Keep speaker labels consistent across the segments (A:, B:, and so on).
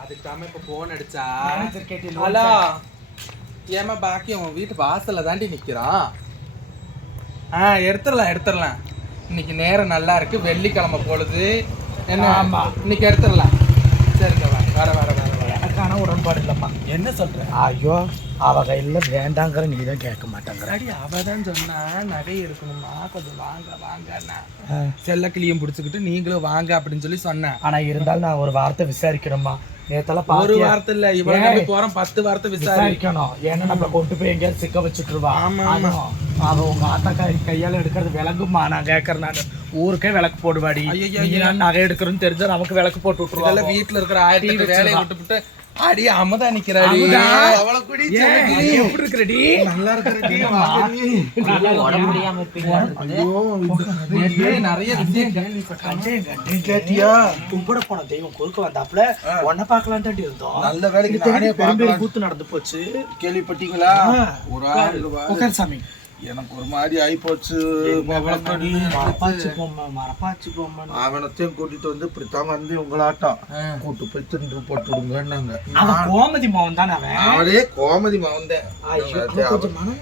A: அதுக்கு தாம இப்ப போன் அடிச்சா? ஹலோ ஏமா பாக்கி உன் வீட்டு வாசல்ல தாண்டி நிக்கிறான் ஆ எடுத்துடலாம் எடுத்துடலாம். இன்னைக்கு நேரம் நல்லா இருக்கு. வெள்ளிக்கிழமை பொழுது. என்ன?
B: ஆமா.
A: இன்னைக்கு எடுத்துடலாம். சரிங்க வா வர வர வர வர
B: எனக்கான உடன்பாடு இல்லம்மா.
A: என்ன சொல்ற?
B: ஐயோ. அவ கையில வேண்டாங்கிற நீ தான் கேட்க மாட்டேங்கிற.
A: அடி அவதான் சொன்னா நகை எடுக்கணுமா கொஞ்சம் வாங்க வாங்கண்ணா. செல்ல கிளியும் பிடிச்சிக்கிட்டு நீங்களும் வாங்க அப்படின்னு சொல்லி சொன்னேன்.
B: ஆனா இருந்தாலும் நான் ஒரு வார்த்தை விசாரிக்கிறேம்மா நேத்தெல்லாம்
A: ஒரு வார்த்தை இல்ல இவ்வளவு போறோம் பத்து வார்த்தை விசாரி.
B: விசாரிக்கணும். ஏன்னா நம்ம கொண்டு போய் எங்கேயாவது சிக்க வச்சுட்டுருவா
A: ஆமா,
B: அவ உங்க ஆத்தா கை கையால எடுக்கிறது விளங்குமா நான் கேட்கறேன் நான். ஊருக்கே விளக்கு போடுவாடி. நகை எடுக்கிறேன்னு தெரிஞ்சா நமக்கு விளக்கு போட்டு விட்டுருவாங்க
A: வீட்டுல இருக்கிற ஆயிரத்தி வேலையை விட்டுவிட்டு அடி அமுதா நிக்கிறாடி.
B: அமுதா?
A: அவளை குடி
B: எப்படி இருக்கிறடி?
A: நல்லா.
C: உடம்பு முடியாம இருப்பீங்க.
A: கதை நிறைய விஷயம் கேள்விப்பட்டேன்
B: கேட்டியா? கும்பிட போன தெய்வம் குறுக்க வந்தாப்புல உன்ன பார்க்கலாம் தாண்டி இருந்தோம்.
A: நல்ல வேலைக்கு நானே
B: பெரும்
A: பார்க்கலாம்.
B: கூத்து நடந்து போச்சு.
A: கேள்விப்பட்டீங்களா. ஒரு ஆள்
B: உட்கார் சாமி.
A: எனக்கு ஒரு மாதிரி பவளக்கடி.
B: மரப்பாச்சு பொம்மை
D: அவனத்தையும் கூட்டிட்டு வந்து இப்படித்தான் வந்து உங்களாட்டம். கூட்டு போய் தின்று போட்டுடுங்கன்னாங்க
B: கோமதி மோகன் தானே அவன்?
D: கோமதி
B: மாதிரி இருந்தான்.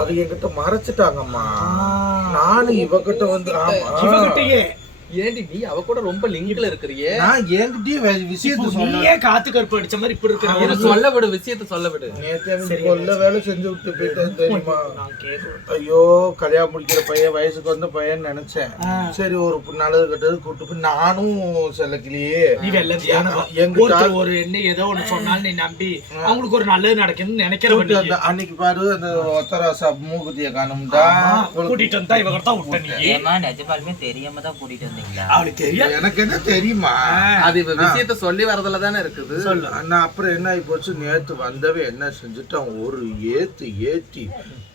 D: அது என்கிட்ட மறைச்சிட்டாங்கம்மா. நானும் இவகிட்ட வந்து ஆமா.
A: ஏண்டி நீ? அவ கூட ரொம்ப லிங்க்ல இருக்கிறியே.
D: நான் என்கிட்டயே விஷயத்த
B: நீயே காத்து கருப்பு அடிச்ச மாதிரி இப்படி இருக்கிற
A: இரு, சொல்ல விடு விஷயத்த சொல்ல விடு.
D: நேத்தே கொல்ல வேலை செஞ்சு விட்டு போயிட்டேன் தெரியுமா?
B: நான் கேக்குறேன்
D: ஐயோ கல்யாணம் முடிக்கிற பையன் வயசுக்கு வந்த பையன் நினைச்சேன். சரி ஒரு நல்லது கெட்டது கூட்டு போய் நானும் செல்லக்கிலேயே
B: நீ வெள்ளத்தியான
D: எங்க
B: ஒரு என்ன ஏதோ ஒண்ணு சொன்னாலும் நீ நம்பி அவங்களுக்கு ஒரு நல்லது நடக்கும்னு நினைக்கிறவன் நீ.
D: அந்த அன்னைக்கு பாரு அந்த ஒத்தராசா மூகுதிய காணும்டா.
B: கூட்டிட்டு வந்தா இவங்க தான் விட்ட நீ.
C: ஏமா நிஜமாலுமே தெரியாம தான் கூட்டிட்டு வந்தீங்களா
B: அவளுக்கு தெரியும்
D: எனக்கு என்ன தெரியுமா?
A: அது இவ விஷயத்த சொல்லி வரதுல தானே இருக்குது.
D: நான் அப்புறம் என்ன ஆகி போச்சு? நேத்து வந்தவே என்ன செஞ்சுட்டான் ஒரு ஏத்து ஏத்தி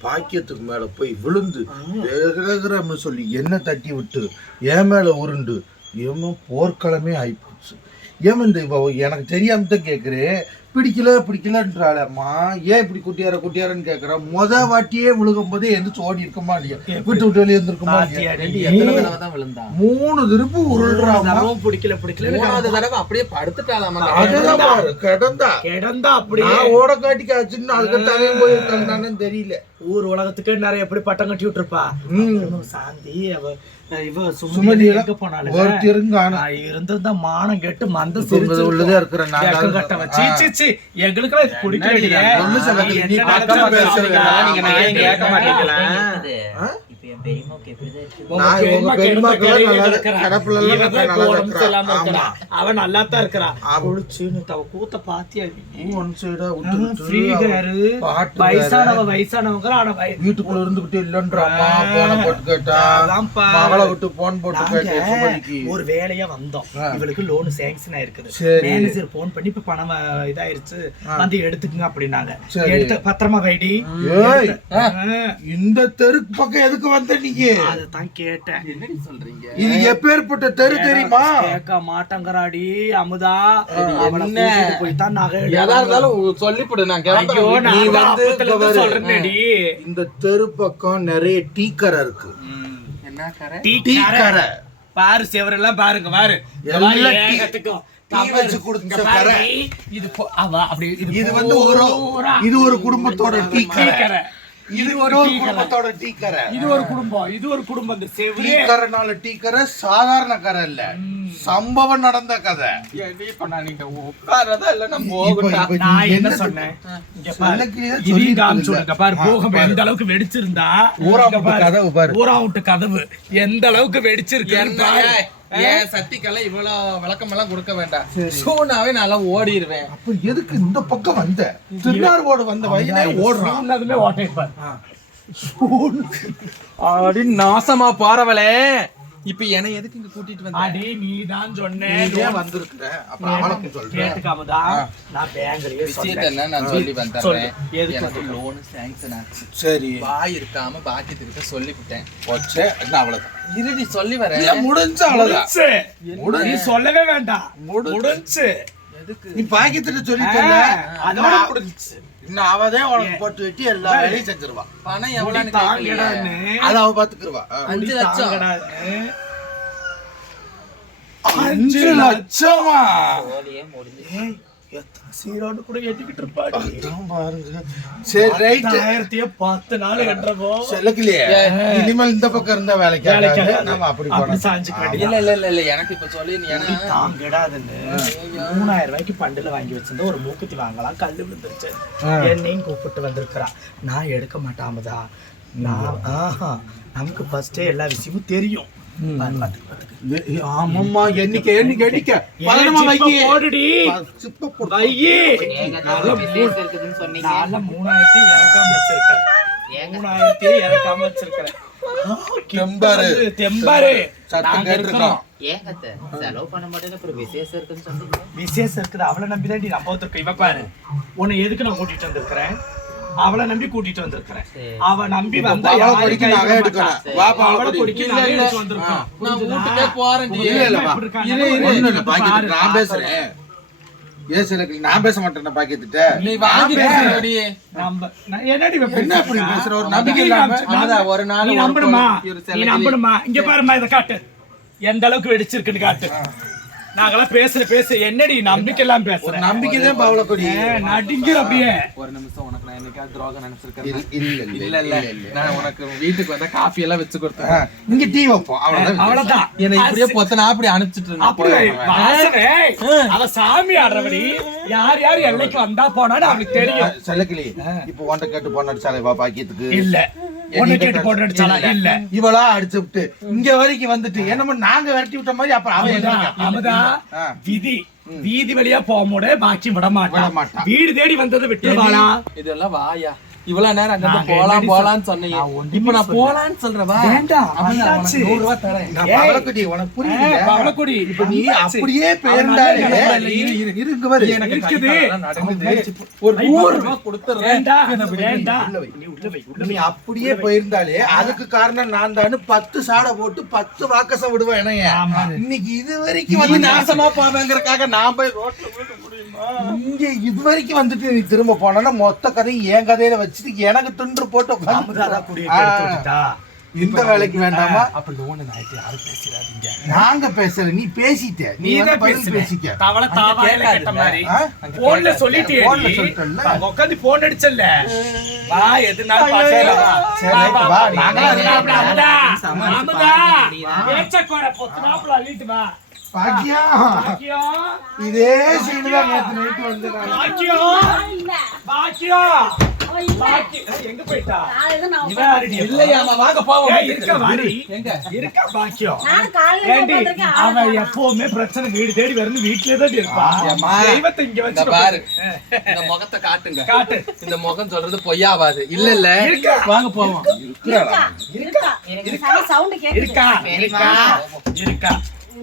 D: பாக்கியத்துக்கு மேல போய் விழுந்து வேகிறன்னு சொல்லி என்ன தட்டி விட்டு என் மேல உருண்டு. ஏமா போர்க்களமே ஆயிப்போச்சு ஏமா இந்த இவ எனக்கு தெரியாம தான் கேக்குறேன். பிடிக்கல பிடிக்கலன்றாளம்மா. ஏன் இப்படி குட்டியார குட்டியாரன்னு கேக்குறா? முத வாட்டியே விழுகும் போதே எந்திரிச்சு ஓடி இருக்கமா இல்லையா விட்டு விட்டு வெளியே இருந்திருக்குமா இல்லையா
B: பாத்தியாடி?
A: எத்தனை தடவை தான் விழுந்தா?
D: மூணு திருப்பு
B: தரவும் பிடிக்கல பிடிக்கல.
A: மூணாவது தடவை அப்படியே படுத்துட்டாளாமா
D: அதுதான் கிடந்தா
B: கிடந்தா. அப்படியே
D: ஓட காட்டிக்கு ஆச்சுன்னு அதுக்கு தலையும் போய் தந்தானு தெரியல.
B: ஊர் உலகத்துக்கு நிறைய எப்படி பட்டம் கட்டி விட்டுருப்பா. சாந்தி அவ இவ
D: சுமதி
B: எங்க போனாலும் இருந்திருந்தா மானம் கெட்டு மந்த
D: இப்ப உள்ளதே இருக்கிற நாங்க
B: சிரிச்சு கட்ட வச்சு சீ, சீ, எங்களுக்கெல்லாம் இது.
D: பேசுறீங்க.
A: நீங்க நான் கேட்க மாட்டீங்களா
B: கிழவி
D: நல்லா
B: தான்
D: நல்லா
B: இப்ப உடம்பு
D: இருக்கிறா.
B: சரியில்லாம இருக்கிறா. அவ கூத்த பாத்தியா வயசானவ வயசானவங்க
D: வீட்டுக்குள்ள இருந்துகிட்டு இல்லன்றாமா போன போட்டு கேட்டா.
B: அதான்ப்பா.
D: மகளை விட்டு போன் போட்டு கேட்டேன்
B: ஒரு வேலையா வந்தோம். இவளுக்கு லோன் சேங்ஷன் ஆயிருக்குது.
D: சரி.
B: மேனேஜர் போன் பண்ணி இப்ப பணம் இதாயிருச்சு. வந்து எடுத்துக்குங்க அப்படின்னாங்க.
D: சரி.
B: எடுத்து பத்திரமா வைடி.
D: இந்த தெருக்கு பக்கம் எதுக்கு வந்த நீங்க
B: அதுதான் கேட்டேன்.
A: என்னடி சொல்றீங்க?
D: இது எப்பேற்பட்ட தெரு தெரியுமா?
B: கேட்க அமுதா. அவளை
A: என்ன?
B: கூட்டிட்டு போய் தான் நகை
A: எதா
B: எடுக்கணும்.
A: இருந்தாலும் சொல்லிவிடு நான் கிளம்புறேன்.
D: நீ
B: வந்து. சொல்றேன்டி.
D: இந்த தெரு பக்கம் நிறைய டீ கடை இருக்கு.
A: என்ன
B: டீ கடை. பாரு செவரெல்லாம் பாருங்க பாரு. ஏகத்துக்கும்
D: கொடுத்த.
B: இது
D: வந்து ஒரு இது ஒரு குடும்பத்தோட டீ கடை. இது ஒரு குடும்பத்தோட டீ
B: இது ஒரு குடும்பம். இது ஒரு குடும்பம். இந்த
D: டீ
B: செவரே
D: கரைனால டீ கரை சாதாரண கரை இல்ல. சம்பவம் நடந்த கதை.
A: இப்ப நான் நீங்க உட்காரதா இல்ல நான்
D: இப்ப-
A: போகட்டா?
D: இப்ப நீ
B: நான் என்ன சொன்னேன்? இங்க பாரு. போகம். எந்த அளவுக்கு வெடிச்சிருந்தா?
D: ஊரா கதவு பாரு.
B: ஊரா விட்டு கதவு. எந்த அளவுக்கு வெடிச்சிருக்கேன்னு பாரு.
A: ஏன் சத்திக்கெல்லாம் இவ்வளவு விளக்கம் எல்லாம் கொடுக்க வேண்டாம். சூனாவே நல்லா ஓடிடுவேன்
D: அப்ப எதுக்கு இந்த பக்கம் வந்த? திருநார்வோடு வந்த வயனே ஓடுறான்.
B: சொன்னதுமே ஓட்டை பாரு
A: அடி நாசமா போறவளே. இப்ப என்ன எதுக்கு இங்க கூட்டிட்டு வந்த?
B: அடி நீ தான் சொன்ன.
D: ஏன் வந்திருக்கிற. அப்புறம் அவனுக்கு சொல்றேன்
B: கேட்டுக்காமதா நான் பேங்க்லயே
A: விஷயத்த என்ன நான் சொல்லி வந்தேன்.
B: சொல்லு. எதுக்கு
A: எனக்கு லோன் சாங்ஷன் ஆச்சு
D: சரி.
A: வாய் இருக்காம பாக்கியத்துக்கிட்ட சொல்லிவிட்டேன்.
D: போச்சே. என்ன அவ்வளவுதான்?
A: இருடி சொல்லி வரேன்.
D: இல்ல முடிஞ்ச அவ்வளவுதான்.
B: நீ சொல்லவே வேண்டாம். முடிச்சு
A: எதுக்கு?
D: நீ பாக்கியத்திட்ட சொல்லிட்டல
B: அதோட முடிஞ்சுச்சு.
D: இன்னும் அவதான் உனக்கு போட்டு வெட்டி எல்லா வேலையும் செஞ்சிருவா.
A: பணம்.
B: தாங்கடான்னு
D: அத அவ பாத்துக்கிருவா.
A: அஞ்சு லட்சம்.
D: அஞ்சு லட்சமா?
B: சீரோடு கூட ஏத்திக்கிட்டு இருப்பாடி?
D: அதான் பாருங்க. சரி ரைட்
B: ஆயிரத்தியே பத்து நாள்
D: இனிமேல் இந்த பக்கம் இருந்தா வேலைக்கு
B: வேலைக்கு.
D: நம்ம அப்படி போனோம்
B: சாஞ்சுக்க
A: இல்ல இல்ல இல்ல எனக்கு இப்ப சொல்லி நீ ஏன்னா
B: தாங்கிடாதுன்னு மூணாயிரம் ரூபாய்க்கு பண்டுல வாங்கி வச்சிருந்தா ஒரு மூக்குத்தி வாங்கலாம் கல்லு விழுந்துருச்சு. என்னையும் கூப்பிட்டு வந்திருக்கிறா. நான் எடுக்க மாட்டாமதா நான் ஆஹா நமக்கு ஃபர்ஸ்டே எல்லா விஷயமும் தெரியும்.
D: ஆமாம்மா எண்ணிக்கை எண்ணிக்கை எண்ணிக்கை. பதனமா வைக்கி
B: சிப்ப
D: போடு.
B: வையி.
C: விசேஷம் இருக்குதுன்னு சொன்னீங்க.
B: நான் மூணாயிரத்தி இறக்காம வச்சிருக்கேன்.
C: ஏங்க.
B: மூணாயிரத்தி இறக்காம வச்சிருக்கிறேன்.
D: தெம்பாரு.
B: தெம்பாரு.
D: சத்தம் கேட்டிருக்கோம்.
C: செலவு பண்ண அப்புறம் விசேஷம் இருக்குன்னு சொன்னீங்க.
B: விசேஷம் இருக்குது. அவளை நம்பி தான் நம்ம வந்திருக்கோம் இவ பாரு. உன்னை எதுக்கு நான் கூட்டிட்டு வந்திருக்கிறேன்? அவளை நம்பி கூட்டிட்டு வந்திருக்கிறேன். அவ நம்பி வந்தா அவளை
D: கொடி.
B: கொடிக்கு
A: இல்ல,
B: நகை. எடுத்து வந்திருக்கோம்.
A: நான்
B: புரிஞ்சுதா?
A: வீட்டுக்கே போறேன் டி.
D: இல்ல, இல்ல, வா.
B: எப்படி இருக்காங்க?
A: இரு, இரு.
D: ஒண்ணும் இல்ல, பாக்கியத்துக்கு
B: பாரு,
D: நான் பேச மாட்டேன் பாக்கியத்திட்ட
A: நீ வாங்கி பேசுறடி.
B: நம்ம நான் என்னடி
D: என்ன இப்படி
B: பேசுறா?
D: ஒரு நம்பிக்கை
B: நம்பி-
D: இல்லாம?
A: அமுதா, ஒரு நாள்
B: நீ. நம்பணுமா இங்க பாருமா இதை காட்டு எந்த அளவுக்கு வெடிச்சிருக்குன்னு காட்டு நாங்கெல்லாம் பேசுற பேச என்னடி நம்பிக்கை எல்லாம்
D: ஒரு
B: பேசுறேன்
D: நம்பிக்கை தான் பவள கொடி
B: நடிங்கிற அப்படியே.
A: ஒரு நிமிஷம் உனக்கு நான் என்னைக்காவது துரோகம் நினைச்சிருக்கேன்
D: இல்ல இல்ல
A: நான் உனக்கு வீட்டுக்கு வந்தா காஃபி எல்லாம் வச்சு கொடுத்தேன்
D: இங்க டீ வைப்போம். அவ்வளவுதான்
B: அவ்வளவுதான்.
A: என்னை இப்படியே பொத்தனா அப்படி அனுப்பிச்சிட்டு இருந்தேன்
B: அவ சாமி ஆடுறவடி. யார் யார் எல்லைக்கு வந்தா போனான்னு அவளுக்கு தெரியும்.
D: செல்லக்கிளி இப்ப ஒன்றை கேட்டு போன அடிச்சாலே பாக்கியத்துக்கு.
B: இல்ல. ஒண்ணு கேட்டு போட்டு அடிச்சாலா இல்ல.
D: இவளா அடிச்சு விட்டு. இங்க வரைக்கும் வந்துட்டு என்னமோ நாங்க விரட்டி விட்ட மாதிரி அப்புறம் அவன் ஆ.
B: விதி. வீதி வழியா போக முட பாக்கி விட மாட்டான். வீடு தேடி வந்ததை விட்டுருவானா
A: இதெல்லாம் வாயா. இவ்வளவு நேரம் அங்க போலாம்
B: சொல்~
A: சொன்னீங்க. இப்ப நான்
B: சொல்லல.
A: போலான்னு சொல்றேன் வா
B: வேண்டாம்,
A: நூறு ரூபாய் தரேன்.
D: பவளக்குடி உனக்கு புரியுது
B: பவளக்குடி.
D: இப்ப நீ. அப்படியே
B: அவன்
D: பேர்ந்தாலே
B: நல்ல நிலைமையில
D: இரு, இரு, இரு, இங்க வரு.
A: எனக்கு
B: இருக்குது.
A: ஒரு நூறு ரூபாய் கொடுத்துறேன்.
B: நீ
D: அப்படியே போயிருந்தாலே அதுக்கு காரணம் நான் தானு பத்து சாடை போட்டு பத்து வாக்கசம் விடுவேன் என்னைய. இன்னைக்கு இது வரைக்கும் வந்து
A: நாசமா போவேங்கறக்காக நான் போய் ரோட்ல
D: இங்க இது வரைக்கும் வந்துட்டு நீ திரும்ப போனா மொத்த கதையும் என் கதையில வச்சுட்டு எனக்கு துண்டு போட்டு
B: விட்டுட்டா.
D: இந்த வேலைக்கு வேண்டாமா
A: அப்ப லோன் நாயிட்டு யாரும் பேசிடாதீங்க
D: நாங்க பேசுற நீ பேசிட்ட நீ
B: நீதான்
D: வந்து பதில். பேசிக்க
B: தவளை. கேட்ட மாதிரி. போன்ல சொல்லிட்டியே
D: போன்ல.
B: அங்க உட்கார்ந்து போன் அடிச்சல்ல. வா. பாத்துக்கலாம் வா.
D: சரி,
B: வா.
D: நாங்க
B: அப்படி அமுதா. அமுதா.
C: பாருங்க முடியுதா?
B: பேச்சக்கோரை பொத்துனாப்புல அள்ளிட்டு வா.
D: பாக்கியம். இதே சீன் தான் வந்து
B: பாக்கியம். பாக்கியம். எங்க போயிட்டா?
A: இல்லையாமா வாங்க போவோம்.
B: இருக்க.
A: எங்க?
B: இருக்கா அவன். எப்பவுமே பிரச்சனை வீடு தேடி வந்து வீட்லயே தான் இருப்பான். தெய்வத்தை இங்க வச்சு
A: பாரு இந்த முகத்தை காட்டுங்க.
B: காட்டு.
A: இந்த முகம் சொல்றது பொய்யாவாது. இல்ல இல்ல.
B: இருக்கா?
A: வாங்க போவோம்.
E: இருக்கா, இருக்கா. இந்த சவுண்ட் சவுண்ட் கேக்குது.
B: இருக்கா? இருக்கா?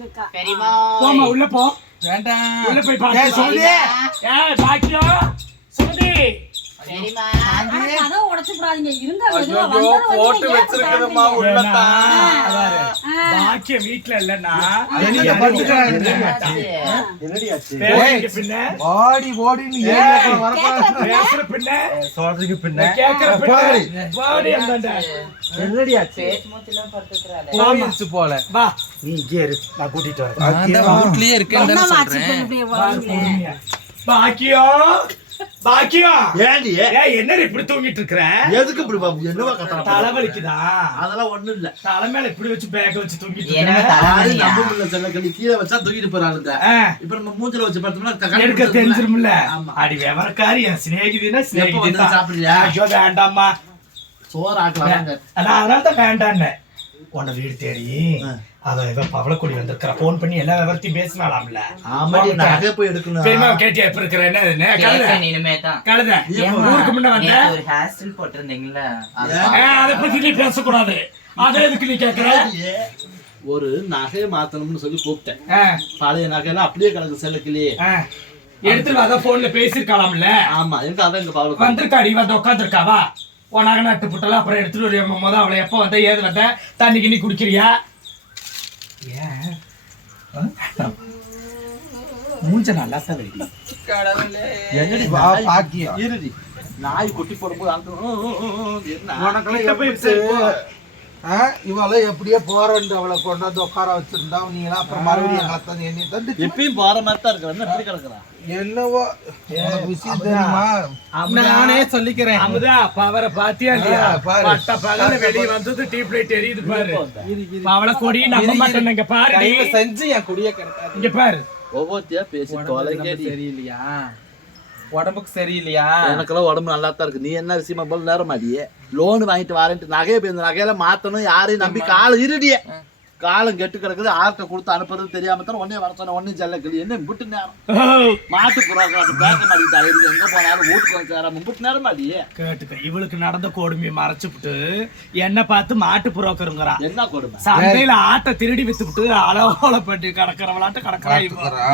B: இருக்கா.
C: பெரியமா
B: போமா உள்ள போ.
A: வேண்டாம்.
B: உள்ள போய்
D: ஏய்,
B: பாத்து
D: சுமதி.
B: ஏய் பாக்கியம் சுமதி
C: பெரியமா
E: ஆனா உடைச்சு விடாதீங்க. வந்து
A: போட்டு
B: வீட்ல இல்லன்னா.
C: என்னடி
B: பேசுறதுக்கு பின்ன?
D: ஓடி
B: பின்ன?
D: சொல்றதுக்கு பின்ன?
B: கேக்குற. பின்ன? பாடி அந்தாண்ட.
A: போயிடுச்சு போல.
B: வா.
D: நீ இங்கே இரு. நான் கூட்டிட்டு வரேன்.
A: வீட்லயே இருக்கேன்னு சொல்றேன்.
B: பாக்கியம். பாக்கியம்
F: ஏண்டி
B: ஏய் என்னடி இப்படி தூங்கிட்டு இருக்கிற?
F: எதுக்கு இப்படி பாப்பு என்னவா கத்தற
B: தலைவலிக்குதா?
F: அதெல்லாம் ஒண்ணும் இல்ல.
B: தலை மேல இப்படி வச்சு பேக்க வச்சு தூங்கிட்டு
C: என்ன
B: இருக்க?
F: யாரும்
C: தலைவலியா?
F: நம்ப முடியல செல்ல கண்ணி. கீழே வச்சா தூக்கிட்டு போறாளுங்க இப்ப நம்ம மூஞ்சில வச்சு பார்த்தோம்னா
B: எடுக்க. தெரிஞ்சிரும்ல?
F: ஆமா.
B: அடி விவரக்காரி என் சிநேகிதினா சிநேகிதி
F: சாப்பிடுறியா?
B: ஐயோ வேண்டாம்மா.
F: சோறு ஆக்கலாங்க
B: நான் அதனால தான் வேண்டான்னு உன்னை வீடு தேடி அவ இவ பவளக்குடி வந்திருக்கிறா. போன் பண்ணி எல்லா விவரத்தையும் பேசினாலாம்ல.
F: ஆமாடி நகை போய் எடுக்கணும்.
B: பெரியமா கேட்டியா எப்ப இருக்கிற என்ன இது? கழுத?
C: இனிமே தான்.
B: கழுத ஊருக்கு முன்ன வந்த?
C: ஒரு ஹேர் ஸ்டைல் போட்டிருந்தீங்களா
B: ஏ, அதை பத்தி நீ பேசக்கூடாது. அதை எதுக்கு நீ கேக்குற?
F: ஒரு நகையை மாத்தணும்னு சொல்லி கூப்பிட்டேன். பழைய நகையெல்லாம் அப்படியே கிடக்கு.
B: எடுத்துட்டு வா, அதான் போன்ல பேசிருக்கலாம்ல
F: ஆமா எங்க அதான் எங்க பவளம்
B: வந்திருக்காடி வந்து உட்காந்துருக்காவா உனக்கு நட்டு புட்டலாம் அப்புறம் எடுத்துட்டு வருவோம் முத அவளை எப்போ வந்த ஏது வந்த? தண்ணி கிண்ணி குடிக்கிறியா? ஏன் மூஞ்ச நல்லா தான் வெடி
F: என்னடி
D: வா,
F: நாய்
D: பாக்கியம்.
F: இருடி நாய் குட்டி போடும்போது அந்த-
D: உனக்கெல்லாம் எப்படி இவளை எப்படியோ போறேன் அவளை கொண்டாந்து உட்கார வச்சிருந்தா நீங்களாம் அப்புறம் மறுபடியும் எங்களை தந்து என்னை தந்து
F: இப்பயும் போற மாதிரி தான் இருக்கிற என்ன இப்படி கிடக்குறா?
D: என்னவோ விஷயம் தெரியுமா?
A: நானே சொல்லிக்கிறேன்.
B: அமுதா பவரை பாத்தியா இல்லையா. பட்ட பகல வெளிய வந்தது எரியுது பாரு. பவள கொடி இங்க பாரு நீ.
A: செஞ்சு என் குடிய
B: இங்க பாரு.
F: ஒவ்வொருத்தையா பேசி தொலைங்கடி
A: சரியில்லையா? உடம்புக்கு சரியில்லையா?
F: எனக்கெல்லாம் உடம்பு நல்லா தான் இருக்கு. நீ என்ன விஷயமா போல நேரம் மாடியே லோன் வாங்கிட்டு வரேன்ட்டு நகையை போய் இந்த நகையில மாத்தணும் யாரையும் நம்பி காலம் இருடியே. காலம் கெட்டு கிடக்குது ஆர்ட்ட கொடுத்து அனுப்புறது தெரியாம தான் உடனே வர சொன்ன உடனே ஜல்ல கிளி என்ன முட்டு நேரம்? மாட்டு புறாக்கு பேக்க ஆயிருக்கு எங்க போனாலும் வீட்டுக்கு வந்து சேராம முட்டு நேரம் மாடியே
B: கேட்டுக்க இவளுக்கு நடந்த கொடுமையை மறைச்சுப்புட்டு என்ன பார்த்து மாட்டு புரோக்கருங்கிறா
F: என்ன கொடுமை?
B: சந்தையில ஆட்டை திருடி வித்துப்புட்டு அலவோல பண்ணி கிடக்கிறவளாட்ட கிடக்குறா.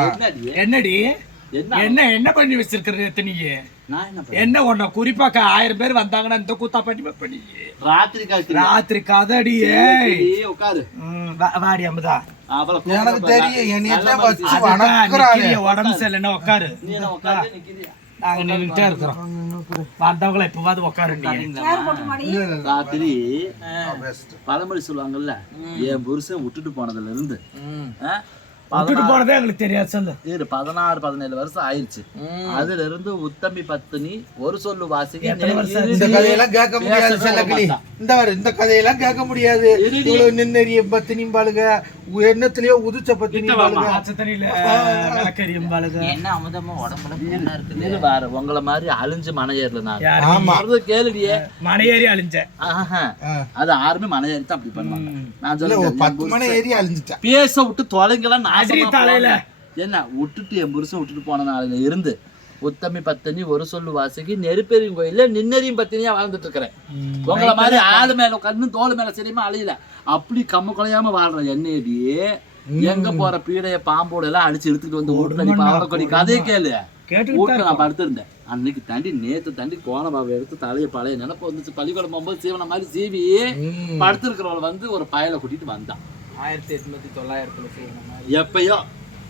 F: என்னடி
B: என்னடி?
F: என்ன?
B: என்ன என்ன பண்ணி வச்சிருக்கிற நேத்து நீ
F: நான் என்ன பண்ணேன்?
B: என்ன உன்னை குறிப்பாக்க ஆயிரம் பேர் வந்தாங்கன்னா இந்த கூத்தா பண்ணி நீ?
F: ராத்திரி
B: ராத்திரி கதடி.
F: உட்காரு.
B: வாடி அமுதா.
D: எனக்கு தெரியும்
B: உடம்பு சரியில்லைன்னா உட்காரு. நாங்க நின்றுட்டே இருக்கிறோம். வந்தவங்கள எப்பவாது
E: மாடி
F: ராத்திரி. பழமொழி சொல்லுவாங்கல்ல என் புருஷன் விட்டுட்டு போனதுல இருந்து
B: விட்டுட்டு போனதே எங்களுக்கு தெரியாது சொல்லு.
F: இரு பதினாறு பதினேழு வருஷம் ஆயிடுச்சு. அதுல இருந்து உத்தமி பத்தினி ஒரு சொல்லு வாசிக்க
D: இந்த கதையெல்லாம் கேட்க முடியாது. இந்த வர இந்த கதையெல்லாம் கேட்க முடியாது. நின்னறிய பத்தினியும் பாளுங்க எண்ணத்திலயோ உதிச்ச
B: பாருங்க
C: என்ன அமுதமா உடம்புல இருக்குது?
F: இது வேற உங்களை மாதிரி அழிஞ்சு மனையேறல நான். கேளுடியே.
B: மனையேறி அழிஞ்ச.
F: ஆஹா.
D: ஆ.
F: அது யாருமே மனையேறி தான் அப்படி பண்ணுவாங்க. நான் சொல்லுங்க
D: பத்து மணி ஏறி அழிஞ்சிட்டேன்
F: பேச விட்டு தொலைங்கலாம் நாசமா
B: தலையில.
F: என்ன விட்டுட்டு என் புருஷன் விட்டுட்டு போன நாளில இருந்து உத்தமி பத்தினி ஒரு சொல்லு வாசிக்கு நெருப்பெரியும் கோயில்ல நின்னறியும் பத்தினியா வாழ்ந்துட்டு இருக்கிறேன் உங்களை மாதிரி ஆளு மேல கண்ணு தோல் மேல சரியுமா அழியல. அப்படி கம்ம குலையாம வாழ்ற என்னையடியே எங்க போற பீடைய பாம்போட எல்லாம் அடிச்சு இழுத்துட்டு வந்து வீட்டுல நீ பாவக்கொடி கதையை கேளு. வீட்டுல நான் படுத்திருந்தேன். அன்னைக்கு தாண்டி நேத்து தாண்டி கோணபாவை எடுத்து தலையை பழைய நினைப்பு வந்துச்சு. பள்ளிக்கூடம் போகும்போது சீவன மாதிரி சீவி படுத்திருக்கிறவள வந்து ஒரு பயலை கூட்டிட்டு வந்தான்.
A: ஆயிரத்தி எட்நூத்தி தொள்ளாயிரத்துல
F: எப்பயோ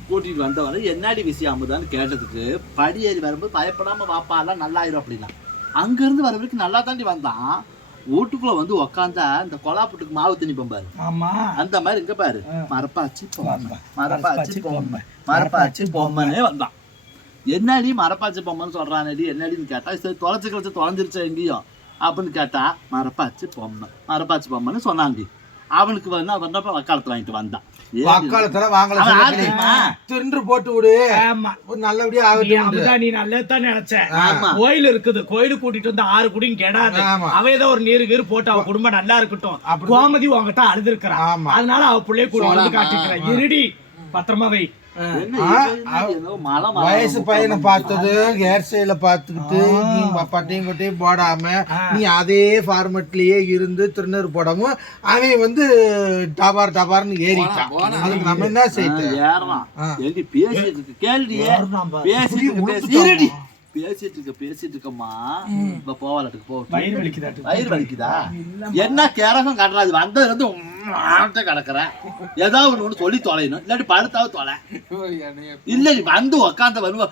F: கூட்டிட்டு வந்தவன என்னடி விஷயம் அமுதான்னு கேட்டதுக்கு படி ஏறி வரும்போது பயப்படாம வாப்பா எல்லாம் நல்லாயிரும் அப்படின்னா. அங்க இருந்து வர வரைக்கும் நல்லா தாண்டி வந்தான். வீட்டுக்குள்ள வந்து உக்காந்தா இந்த கொலாப்புட்டுக்கு மாவு திணிப்போம் பாரு.
B: ஆமா.
F: அந்த மாதிரி இங்க பாரு. மரப்பாச்சி பொம்மை. மரப்பாச்சி பொம்மை. மரப்பாச்சி பொம்மைனே வந்தான். என்னடி மரப்பாச்சி பொம்மைன்னு சொல்றானடி என்னடின்னு கேட்டா சரி தொலைச்சு கழிச்சு தொலைஞ்சிருச்சா எங்கேயும் அப்படின்னு கேட்டா மரப்பாச்சி பொம்மை. மரப்பாச்சி பொம்மைன்னு சொன்னாண்டி அவனுக்கு வந்து அவன் வக்காலத்து வாங்கிட்டு வந்தான். ஏடி?
D: வாக்காளத்துல வாங்கல.
F: அவன்
D: செல்லக்கிளி
F: ஆடுமா?
D: தின்று போட்டு விடு.
B: ஆமா.
D: நல்லபடியா
B: நீ
D: ஆகட்டும்
B: நீ நல்லதான் நினைச்ச. கோயில் இருக்குது. கோயிலுக்கு கூட்டிட்டு வந்து ஆறு குடியும் கெடாது. அவ ஏதோ ஒரு நீரு கீரு போட்டு அவ குடும்பம் நல்லா இருக்கட்டும். கோமதி உங்ககிட்ட அழுதுருக்கிறா
D: ஆமா.
B: அதனால அவ பிள்ளைய கூட வந்து காட்டிக்கிறா. இருடி. பத்திரமா வை.
D: வயசு பையனை பார்த்தது ஹேர் ஸ்டைல பார்த்துக்கிட்டு நீ பட்டையும் கொட்டையும் போடாம நீ அதே ஃபார்மெட்லயே இருந்து திருநூறு போடாம அவன் வந்து டபார் டபார்னு ஏறிட்டான் அதுக்கு நம்ம என்ன செய்ய
F: ஏறலாம்.
D: ஆ.
F: எழுதி பேசிட்டு இருக்கு பேசி. பேசிட்டு இருக்க பேசிட்டு இருக்கம்மா. இப்ப போவாலட்டுக்கு போ.
B: வயிறு வலிக்குதாட்டு
F: வயிறு வலிக்குதா? என்ன கிறகம் கட்டுறாது வந்ததுல இருந்து உம்மான்ட்டு கிடக்குறேன் ஏதாவது ஒண்ணு ஒண்ணு சொல்லி தொலைணும் இல்லாட்டி படுத்தாவது தொலை. இல்ல நீ வந்து உக்காந்த வருவ.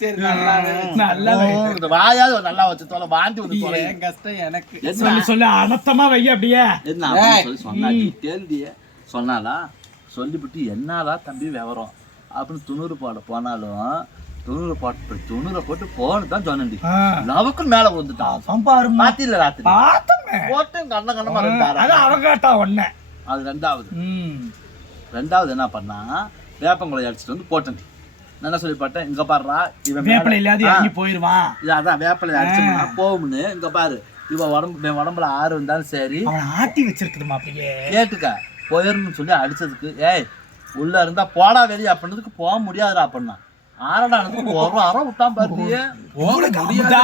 A: சரி நல்லா
B: நல்லா வை.
F: இந்த வாயாவது நல்லா வச்சு தொலை வாந்தி வந்து தொலை.
A: என் கஷ்டம் எனக்கு.
F: என்ன?
B: சொல்லு சொல்லு அனத்தமா வை அப்படியே.
F: என்ன சொல்லி சொன்னாடி கேள்வியே சொன்னாலா சொல்லிவிட்டு என்னடா தம்பி விவரம்? அப்படின்னு துணூறு போட போனாலும் துணூறு போட்டு துணூரை போட்டு போன்னு தான் சொன்னேன்டி
B: ஆ.
F: லவக்குன்னு மேல விழுந்துட்டான்
B: அவன் பாருமா
F: பாத்தில ராத்திரி?
B: பார்த்தமே
F: போட்டு கண்ண கண்ணமா ரெண்டாரா
B: அது அவ கேட்டா ஒன்ன
F: அது ரெண்டாவது.
B: ம்.
F: ரெண்டாவது என்ன பண்ணா வேப்பங்குலை அடிச்சிட்டு வந்து போட்டேன். நான் என்ன சொல்லி போட்டேன்? இங்க பாருடா இவன்
B: வேப்பிலை இல்லாத இறங்கி போயிருவான்.
F: இது அதான் வேப்பிலை அடிச்சோம்னா போகும்னு. இங்க பாரு இவன் உடம்பு இவன் உடம்புல ஆறு இருந்தாலும் சரி.
B: ஆட்டி வச்சிருக்குதுமா அப்படியே
F: கேட்டுக்க போயிரணும்னு சொல்லி அடிச்சதுக்கு ஏய் உள்ள இருந்தா போடா வெளியே அப்படின்றதுக்கு போக முடியாதுடா அப்படின்னா. ஆறடா ஒரு வாரம் விட்டான் பாருங்க
B: அமுதா.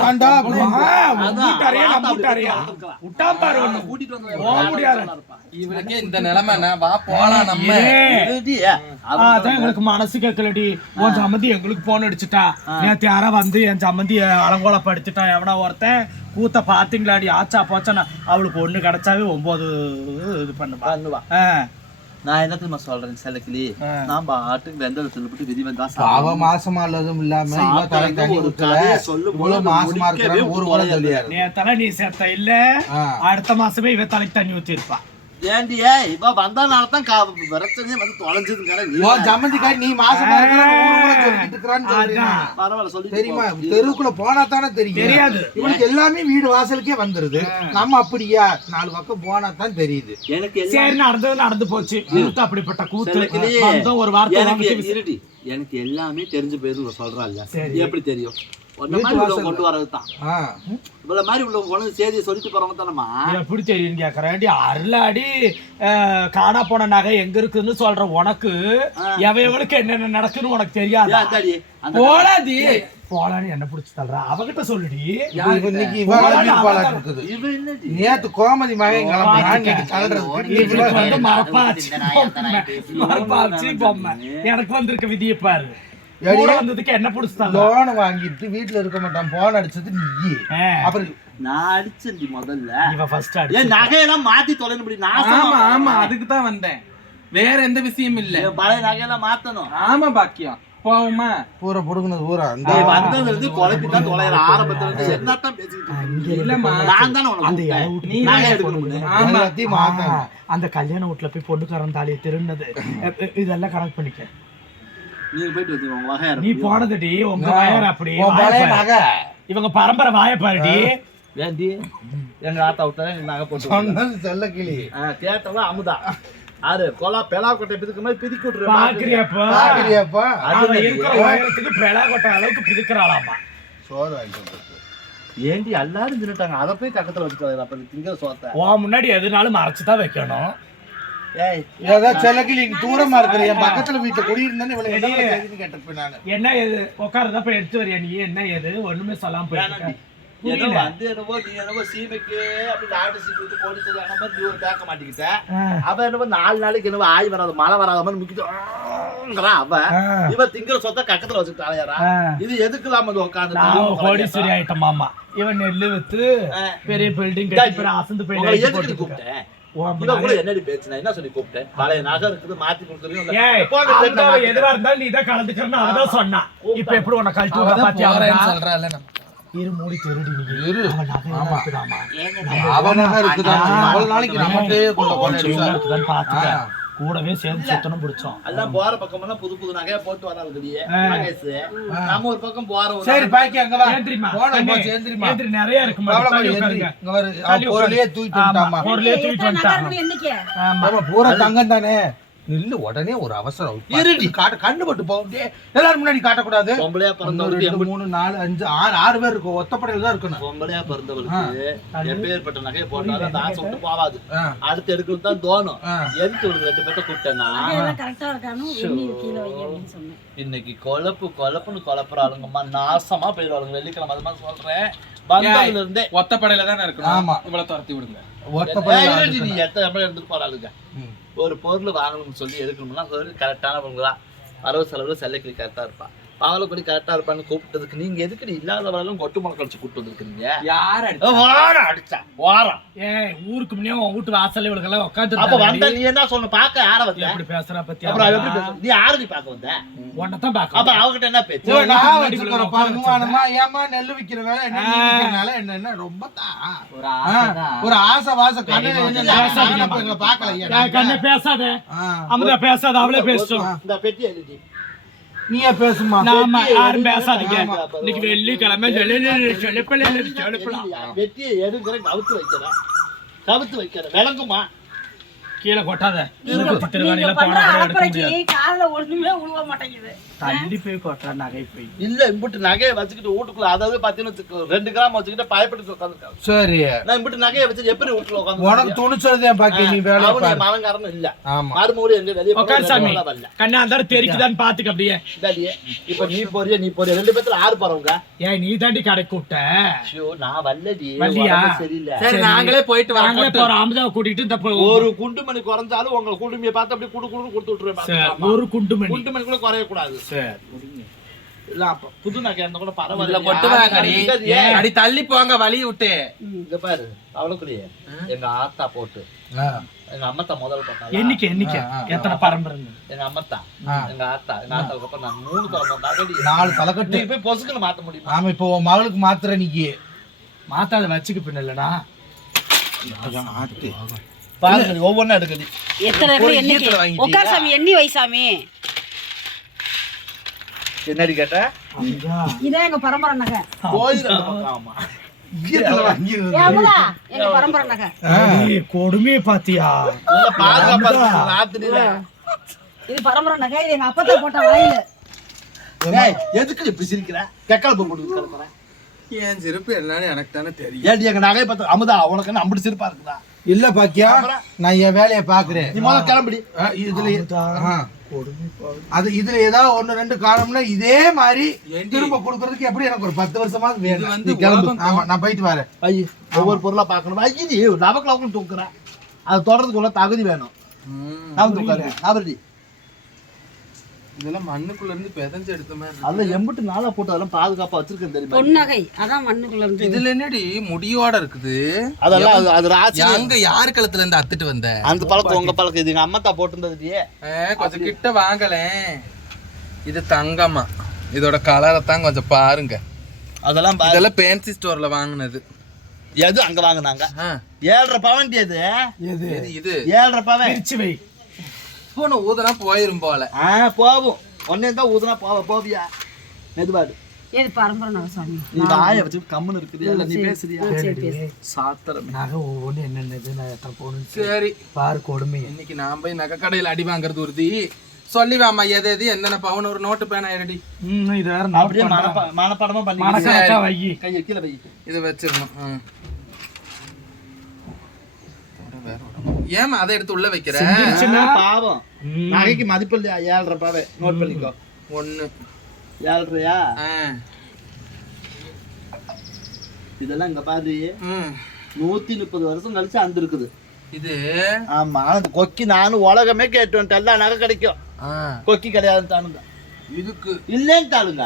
D: தாண்டா
B: மூட்டாரியா, நான் மூட்டாரியா? விட்டான் பாரு ஒண்ணு.
F: கூட்டிட்டு வந்து
B: போக முடியாது.
A: இவனுக்கே இந்த நிலைமை நான் வா போலாம் நம்ம
B: ஏய்.
F: இருடி,
B: ஆ,
F: அவன்
B: அதான் எங்களுக்கு மனசு கேட்கலடி உன் சம்மந்தி எங்களுக்கு போன் அடிச்சுட்டா நேத்து யாரா வந்து என் சம்மந்தி அலங்கோலப்படுத்திட்டா எவனா ஒருத்தன் கூத்த பாத்தீங்களாடி ஆச்சா போச்சானா அவளுக்கு ஒண்ணு கிடைச்சாவே ஒன்பது இது பண்ணுவா
F: பண்ணுவா. நான் என்ன தெரியுமா சொல்றேன் செலக்கிளி நான் பாட்டுக்கு வெந்ததை தின்னுபிட்டு விதி வந்தா
D: அவ மாசமா இல்லாததும் இல்லாம
F: ஒரு
D: மாசமா இருக்கிறான்னு ஊர் உலகம்
B: நீ செத்த இல்ல. அடுத்த மாசமே இவ தலைக்கு தண்ணி ஊத்தி இருப்பா
F: ஏண்டி ஏய் இவ வந்தனால தான் பிரச்சனையே வந்து நீ
D: மாசமா.
F: பரவாயில்ல சொல்லி
D: தெரியுமா? தெருவுக்குள்ள போனா தானே தெரியும்.
B: தெரியாது.
D: இவனுக்கு எல்லாமே வீடு வாசலுக்கே வந்துருது. நம்ம அப்படியா? நாலு பக்கம் போனா தான் தெரியுது.
F: எனக்கு எல்லாம்
B: சரி நடந்தது நடந்து போச்சு. கூத்து அப்படிப்பட்ட கூத்து ஒரு வார்த்தை
F: எனக்கு இருடி எனக்கு எல்லாமே தெரிஞ்ச பேரு சொல்றாள்
B: சரி.
F: எப்படி தெரியும்? ஒன்ன மாதிரி உள்ளவங்க கொண்டு வரது தான்
D: ஆ.
F: இவ்வளவு மாதிரி உள்ளவங்க கொண்டு வந்து செய்தியை சொல்லிட்டு போறவங்க தானம்மா?
B: கேக்குறேன். அருளாடி அஹ், காணா போன நகை எங்க இருக்குன்னு சொல்ற உனக்கு எவையவளுக்கு என்னென்ன நடக்குன்னு உனக்கு தெரியாது? போலாதி போலான்னு என்ன புடிச்சு தள்ளுறா? அவகிட்ட சொல்லுடி.
D: இன்னைக்கு நேத்து கோமதி மகன்
B: வந்து மரப்பாச்சி பொம்மை. எனக்கு வந்திருக்க விதியை பாரு. வந்ததுக்கு என்ன புடிச்சு
D: லோன் வாங்கிட்டு வீட்டுல இருக்க மாட்டான் போன் அடிச்சது நீ. அப்புறம்
F: நான் அடிச்சேன்டி முதல்ல.
B: இவ ஃபர்ஸ்ட் அடிச்சு
F: நகையெல்லாம் மாத்தி தொலைன்னு முடி நாசமா
A: ஆமா ஆமா. அதுக்கு தான் வந்தேன். வேற எந்த விஷயம் இல்ல.
F: பழைய நகையெல்லாம் மாத்தணும்.
A: ஆமா பாக்கியம். போவோமா?
D: பூரா புடுங்கினது பூரா அந்த
F: வந்ததுல இருந்து குழப்பி தான் தொலைற ஆரம்பத்துல இருந்து என்னத்தான் பேசிக்கிட்டு?
A: இல்லம்மா
F: நான் தானே உனக்கு
B: அந்த
F: நீ நகை
A: ஆமா.
B: கல்யாண வீட்டுல போய் பொண்ணுக்காரன் தாலியை திருநது. இதெல்லாம் கணக்கு பண்ணிக்க.
F: நீங்க போயிட்டு உங்க வகையா
B: நீ. போனதுடி உங்க வயர் அப்படி இவங்க பரம்பரை வாய பாருடி.
F: ஏண்டி எங்க ஆத்தா விட்டா எங்க நகை போட்டு
D: சொன்னது செல்ல கிளி.
F: ஆ, கேட்டவன் அமுதா. ஆறு கொலா பெலா கொட்டை பிதுக்கு மாதிரி பிதிக்கி விட்டுரு
B: பாக்குறியாப்பா.
D: பாக்குறியாப்பா?
B: அவ இருக்கிற உயரத்துக்கு பெலா கொட்ட அளவுக்கு பிதுக்கிறாளாமா
D: சோறு வாங்கிட்டு.
F: ஏண்டி எல்லாரும் தின்னுட்டாங்க? அதை போய் கக்கத்துல வச்சுட்டு அப்ப திங்க சோத்த.
B: உன் முன்னாடி எதுனாலும் மறைச்சுதான் வைக்கணும்.
F: ஏய்
D: ஏதாவது செல்ல கிளி இங்க தூரமா இருக்கிற என் பக்கத்துல வீட்டுல குடியிருந்தேன்னு இவ்வளவு கேட்டிருப்பேன் நானு.
B: என்ன ஏது உட்காருதப்ப எடுத்து வரியா நீ? என்ன ஏது ஒண்ணுமே சொல்லாம. போயிட்டு
F: ஏதோ. வந்து என்னவோ நீ என்னவோ சீமைக்கு அப்படி லாட்டு சீட்டு விட்டு கோடி சொல்லுவாங்க மாதிரி நீ என்னவோ நாலு நாளைக்கு என்னவோ ஆய் வராத மழை வராத மாதிரி முக்கிட்டு அவ.
B: ஆ.
F: இவ திங்கிற சொத்த கக்கத்துல வச்சுட்டு அலையறா. இது எதுக்கு வந்து உட்காந்து
B: கோடீஸ்வரி மாமா. இவன் நெல்லு வித்து பெரிய பில்டிங் கட்டி அசந்து
F: உங்களை
B: போய்
F: எதுக்கு கூப்பிட்டேன்? என்னடி பேச்சு என்ன சொல்லி கூப்பிட்டேன்? பழைய நகை இருக்குது மாத்தி
B: அவங்க எதுவா இருந்தாலும் நீதான் கலந்துக்கிறன்னு அவதான் சொன்னா. இப்ப எப்படி உன்னை கழட்டி பாத்தியா?
A: நம்ம.
B: இரு மூடி திருடி நீ.
D: இரு.
B: இருக்குதாமா.
D: நாளைக்கு நமக்கே
B: கொஞ்சம் இருக்குதான்னு பாத்துக்க. கூடவே சேர்ந்து சுத்தணும் பிடிச்சோம்.
F: எல்லாம் போற பக்கம் எல்லாம் புது புது நகையா போட்டு. மகேஷ் நம்ம ஒரு பக்கம் போற ஒரு
D: சரி பாக்கி அங்க வா.
B: ஏந்திரிம்மா,
D: போன போச்சு எந்திரிமா
B: ஏந்திரி, நிறைய இருக்கு.
D: இங்க பாரு, அவன்
B: தள்ளி
D: பொருளையே
B: உட்காரு.
D: தூக்கிட்டு.
B: பொருளையே
E: எத்தனை
B: தூக்கிட்டு ஆமா.
D: ஆமா, பூரா தங்கம் தானே? நில்லு உடனே ஒரு அவசரம். இருடி. காட்ட கண்ணு பட்டு போகும் டேய், எல்லாரும் முன்னாடி காட்டக்கூடாது.
F: பொம்பளையா
D: ஒன்று
F: பிறந்தவளுக்கு
D: ரெண்டு மூணு நாலு அஞ்சு ஆறு ஆறு பேர் இருக்கும். ஒத்தப்படையில தான் இருக்கணும்.
F: பொம்பளையா பிறந்தவளுக்கு எப்பேற்பட்ட நகையை போட்டாலும் அந்த ஆசை விட்டு போகாது. அடுத்து எடுக்கணும் தான் தோணும். எதுக்கு ஒரு ரெண்டு பேர்த்த கூப்பிட்டேன்னா? இன்னைக்கு கொழப்பு கொழப்புன்னு கொழப்புறாளுங்கம்மா. நாசமா போயிடுவாளுங்க. வெள்ளிக்கிழமை அது மாதிரி சொல்றேன். வந்ததுல இருந்தே
A: ஒத்தப்படையில தானே இருக்கணும்?
D: ஆமா.
A: இவ்வளவு துரத்தி விடுங்க.
D: ஒத்தப்படையில
F: எத்தனை எப்படி எடுத்துட்டு போறாளுங்க. ஒரு பொருள் வாங்கணும்னு சொல்லி எடுக்கணும்னா கரெக்டான பொருள் தான். வரவு செலவுல செல்லைக்கு இருப்பான் பாவலப்படி கரெக்டா இருப்பான்னு கூப்பிட்டதுக்கு நீங்க எதுக்கு இல்லாதவரெல்லாம் கொட்டு முளை கழிச்சு கூப்பிட்டு வந்துருக்கீங்க?
A: யார் அடிச்சா?
F: வாரம் அடிச்சா. வாரம்
B: ஏய், ஊருக்கு முன்னே உன் வீட்டு வாசல்ல இவளுக்கெல்லாம்
F: அப்ப வந்த
B: உட்காந்து
F: நீ என்ன சொன்ன பாக்க யார வந்த?
B: எப்படி பேசுறா பத்தி
F: அப்புறம் எப்படி? நீ யாரு நீ பாக்க வந்த?
B: உன்னதான்
F: அப்ப
B: பாக்க
F: அவகிட்ட என்ன பேச்சு?
D: நான் பங்குமானமா ஏமா நெல்லு விக்கிறனால என்ன நீ விக்கிறனால என்ன என்ன ரொம்ப தான்
C: ஒரு
D: ஆ,
C: ஆசைதான்.
D: ஒரு ஆசை வாசை கண்ணு. பாக்கல
B: கண்ணு பேசாத. அமுதா பேசாத அவளே பேசும்
F: இந்த பெட்டி எழுதி.
D: நீயே பேசுமா
B: நாம யாரும் பேசாதீங்க. இன்னைக்கு வெள்ளிக்கிழமை
F: வெட்டியை எடுக்கிற கவுத்து வைக்கிறேன் கவுத்து வைக்கிறேன் விளங்குமா?
B: கீழே கொட்டாத. திருவாணியில போனா
E: ஒண்ணுமே உழுவ மாட்டேங்குது.
B: தள்ளி போய் கொட்டுற நகை போய்.
F: இல்ல இம்புட்டு நகையை வச்சுக்கிட்டு வீட்டுக்குள்ள அதாவது பாத்தீங்கன்னா வச்சுக்கோ, ரெண்டு கிராம் வச்சுக்கிட்டு பயப்பட்டு உட்காந்துருக்காங்க
D: சரி.
F: நான் இம்புட்டு நகையை வச்சுட்டு எப்படி வீட்டுல
D: உனக்கு
F: உட்காந்து
D: துணிச்சதுதான் பாக்கி நீ வேலை
F: அவன் மகன்காரனும் இல்ல.
D: ஆமா.
F: மறுமூடி எங்க வெளியே
B: உட்கார் சாமி. கண்ணா அந்த தெரிக்குதான்னு பாத்துக்க அப்படியே.
F: இப்ப நீ போறிய நீ போறிய? ரெண்டு பேத்துல ஆறு போறவங்க
B: ஏய் நீ தாண்டி கடை கூப்பிட்ட
F: ஐயோ நான் வரலடி.
B: வரலையா?
F: உடம்பு சரியில்லை.
A: சரி நாங்களே போயிட்டு
B: நாங்களே
A: வரோம்
B: போறோம். அமுதாவை கூட்டிட்டு இந்த
F: ஒரு குண்டு மணி குறைஞ்சாலும் உங்க குடும்பியை பார்த்து அப்படியே குடு குடுன்னு கொடுத்து விட்டுருவேன்.
B: ஒரு குண்டு மணி.
F: குண்டு மணி கூட குறைய கூடாது
B: சரி
F: இல்ல அப்ப புது நகை இருந்தா கூட
A: இதுல
F: பரவாயில்ல
A: கொட்டுவாங்கடி
F: ஏன்
A: அடி தள்ளி போங்க வழி விட்டு
F: இங்க பாரு எங்க ஆத்தா போட்டு எங்க அம்மத்தா முதல்ல போட்டாங்க
B: எண்ணிக்கை எண்ணிக்கை
A: ஆ, ஆ,
B: எத்தனை பரம்பரைங்க
F: எங்க அம்மத்தா எங்க ஆத்தா எங்க ஆத்தாவுக்கு அப்புறம் நான் மூணு தலைமை நகடி
D: நாலு தலைக்கட்டு
F: போய் பொசுக்குன்னு மாத்த முடியுமா
D: ஆமா இப்போ உன் மகளுக்கு மாத்திர நீக்கி
B: மாத்தாத வச்சுக்க பின்ன இல்லடா
F: பாருங்க நீ ஒவ்வொன்றும் எடுக்கடி
E: எத்தனை? உட்கார் சாமி எண்ணி வை சாமி
F: என்னடி கேட்ட?
E: இதான் எங்க பரம்பரை நகை. நகை.
B: கொடுமையை பாத்தியா
E: இது பரம்பரை நகை இது எங்க அப்பத்தா போட்ட வாயில.
F: ஏய், எதுக்கு இப்படி சிரிக்கிற கெக்கால போட்டு
A: என் செருப்பு என்னன்னு எனக்கு தானே தெரியும்.
F: ஏடி எங்க நகையை பார்த்து அமுதா உனக்கு என்ன அம்புட்டு சிரிப்பா இருக்குதா?
D: இல்ல பாக்கியா நான் என் வேலையை பாக்குறேன்
F: நீ முதல்ல கிளம்புடி.
D: இதுல. அது இதுல ஏதாவது ஒண்ணு ரெண்டு காரணம்னா இதே மாதிரி திரும்ப கொடுக்கறதுக்கு எப்படி எனக்கு ஒரு பத்து வருஷமா
A: இது
D: வேணும்
A: வந்து
D: கிளம்பு. ஆமா நான் போயிட்டு வரேன்.
F: ஐய் ஒவ்வொரு பொருளா பார்க்கணும்? ஐயி லவக்கு லவக்குன்னு தூக்குற அது தொடர்றதுக்குள்ள தகுதி வேணும். நான் தூக்காரு நான்
A: இதெல்லாம் மண்ணுக்குள்ள இருந்து பெதஞ்சு எடுத்த மாதிரி இருக்கு.
F: அதுல எம்பிட்டு நாளா போட்டு அதெல்லாம் பாதுகாப்பா வச்சிருக்கேன் தெரியுமா?
E: பொன்னகை. அதான் மண்ணுக்குள்ள இருந்து.
A: இதுல என்னடி முடியோட இருக்குது?
F: அதெல்லாம் அது- அது ராசி
A: அங்க யார் கழுத்துல இருந்து அத்துட்டு வந்த?
F: அந்த பழக்கம் உங்க பழக்கம் இது எங்க அம்மா போட்டிருந்தது
A: ஏ, கொஞ்சம் கிட்ட வாங்கலேன் இது தங்கம்மா. இதோட கலரை தான் கொஞ்சம் பாருங்க.
F: அதெல்லாம்
A: இதெல்லாம் பேன்சி ஸ்டோர்ல வாங்குனது.
F: எது அங்க வாங்குனாங்க? ஏழரை பவன் எது?
B: எது?
A: இது இது?
F: ஏழரை பவன்.
B: பிரிச்சு வை.
A: போன ஊதுனா போயிரும் போல.
F: ஆ போவோம் ஒன்னே தான் ஊதுனா போவ போவியா? மெதுவாடு
E: ஏது பரம்பரை சாமி.
F: நீ வாய வச்சு கம்முன்னு இருக்குது. இல்ல நீ பேசுறியா? சாத்திரம்.
B: நகை ஒவ்வொன்று என்னென்னது நான் எத்தனை போகணும்
A: சரி.
B: பாரு கொடுமை
A: இன்னைக்கு நான் போய் நகை கடையில அடி வாங்குறது உறுதி. சொல்லி வாமா எது எது என்னென்ன பவுன் ஒரு நோட்டு பேனா
B: ம் இது வேற
F: அப்படியே மனப்பா மனப்பாடமா பண்ணி கையை கீழே வை.
A: இதை வச்சிடணும். ம். ஏம்மா அதை எடுத்து உள்ள வைக்கிற?
B: சின்ன
F: பாவம். நகைக்கு மதிப்பு இல்லையா ஏழரை பாவே நோட் பண்ணிக்கோ.
A: ஒண்ணு.
F: ஏழரையா. இதெல்லாம் இங்க பாரு.
A: ம்.
F: நூத்தி முப்பது வருஷம் கழிச்சு அந்த இருக்குது
A: இது?
F: ஆமா அந்த கொக்கி நானும் உலகமே கேட்டு வந்துட்டேன் எல்லாம் நகை கிடைக்கும். கொக்கி கிடையாதுன்னு தானுங்க
A: இதுக்கு.
F: இல்லைன்ட்டாளுங்க.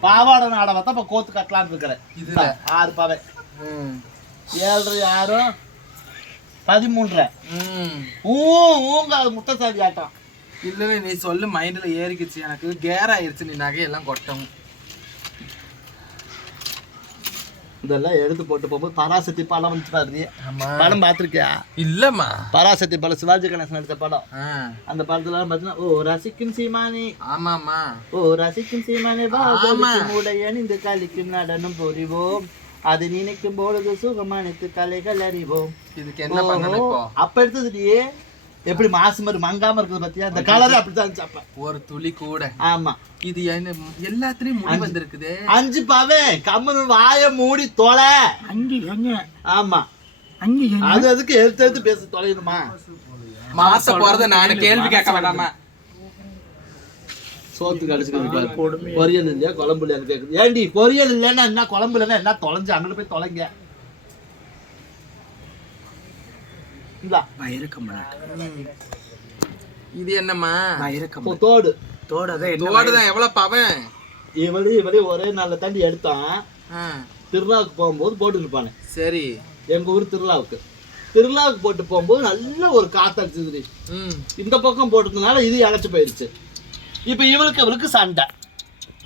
F: பாவாடை நாடகத்தை இப்ப கோத்து கட்டலாம்னு இருக்கிறேன்.
A: இதுல?
F: ஆறு பாவை.
A: ம்.
F: ஏழரை ஆறும் பதிமூன்றரை. ஊ ஊங்க அது முட்டை ஆட்டம்.
A: இல்லைன்னு நீ சொல்லு மைண்ட்ல ஏறிக்கிச்சு எனக்கு. கேர் ஆயிருச்சு நீ நகையெல்லாம் கொட்டும்.
F: இதெல்லாம் எடுத்து போட்டு போகும்போது பராசக்தி படம் வந்து பாரு படம் பார்த்துருக்கியா?
A: இல்லம்மா.
F: பராசக்தி படம் சிவாஜி கணேசன் எடுத்த படம். அந்த படத்துல பார்த்தீங்கன்னா ஓ ரசிக்கும் சீமானி.
A: ஆமாம்மா.
F: ஓ ரசிக்கும் சீமானி வா. உடைய இந்த கலிக்கும் நடனம் புரிவோம். அது நினைக்கும் பொழுது சுகமானித்து கலைகள் அறிவோம்.
A: இதுக்கு என்ன பண்ணணும்
F: அப்ப எடுத்ததுலயே எப்படி மாசு மாதிரி மங்காம இருக்குது பாத்தியா? இந்த கலர் அப்படித்தான் இருந்துச்சு அப்ப.
A: ஒரு துளி கூட.
F: ஆமா.
A: இது என்ன எல்லாத்துலயும் முடி வந்திருக்குது.
F: அஞ்சு பவன் கம்மனு வாய மூடி தொலை.
B: எங்க?
F: ஆமா.
B: எங்க?
F: அது அதுக்கு எடுத்து எடுத்து பேச தொலைணுமா
A: மாச போறத நானு கேள்வி கேட்க வேண்டாமா?
F: சோத்துக்கு அடிச்சுக்கிறது பொரியல் இல்லையா? குழம்பு இல்லையான்னு கேக்குது. ஏண்டி பொரியல் இல்லைன்னா என்ன? குழம்பு இல்லைன்னா என்ன? தொலைஞ்சு அங்கிட்டு போய் தொலைங்க.
A: இது என்னம்மா?
F: தோடு.
B: என்ன
A: தோடுதான் எவ்வளவு பவன்?
F: இவளி இவளி ஒரே நாள்ல தாண்டி எடுத்தான். திருவிழாவுக்கு போகும்போது போட்டு இருப்பானே.
A: சரி.
F: எங்க ஊர் திருவிழாவுக்கு திருவிழாவுக்கு போட்டு போகும்போது நல்ல ஒரு காத்தடிச்சது
A: ம்.
F: இந்த பக்கம் போட்டதுனால இது இழைச்சு போயிருச்சு. இப்ப இவளுக்கு அவளுக்கு சண்டை.